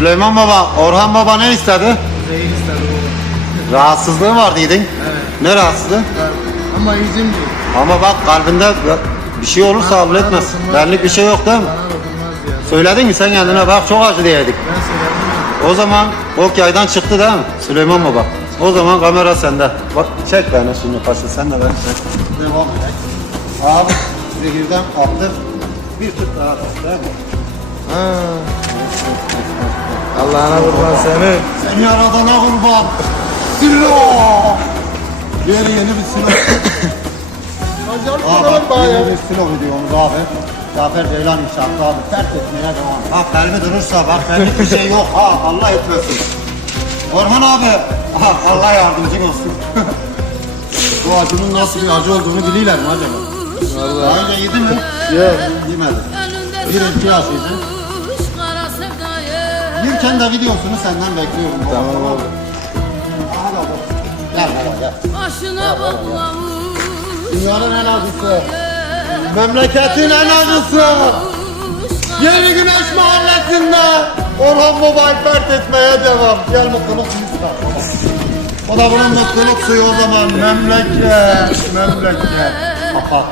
Süleyman Baba, Orhan Baba ne istedi? Rehin istedi oğlum. Rahatsızlığı var dedin. Evet. Ne rahatsızlığı? Var. Ama izin değil. Ama bak kalbinde bir şey olursa kabul etmez. Benlik bir şey yok değil mi? Söyledin mi sen kendine bak çok acı diyedik. Ben söyledim. O zaman ok yaydan çıktı değil mi Süleyman Baba? O zaman kamera sende. Bak çek beni şimdi paşa sen de beni çek. Devam et. Abi zehirden attık. Bir tık daha at, değil mi? Ha. Allah'ına kurban seni. Seni yaradana kurban. Silo. Yeni yeni bir silo. Abi yeni bir silo videomuz abi. Zafer Ceylan inşaatı abi terk etmeye devam. Bak kalbi durursa bak benlik bir şey yok ha Allah etmesin. Orhan abi ha, Allah yardımcın olsun. Bu acının nasıl bir acı olduğunu biliyorlar mı acaba? Vallahi. Daha önce yedi mi? Yok. Yemedi. Bir Birinci yaşıydı. Yerken de videosunu senden bekliyorum. Tamam abi. Gel gel gel. Başına bağlamış Dünyanın en acısı. Memleketin en acısı. Yeni Güneş Mahallesi'nde Orhan Baba'yı fert etmeye devam. Gel mutluluk suyu sıra. O da bunun mutluluk suyu o zaman. Memleket, memleket. Kapat.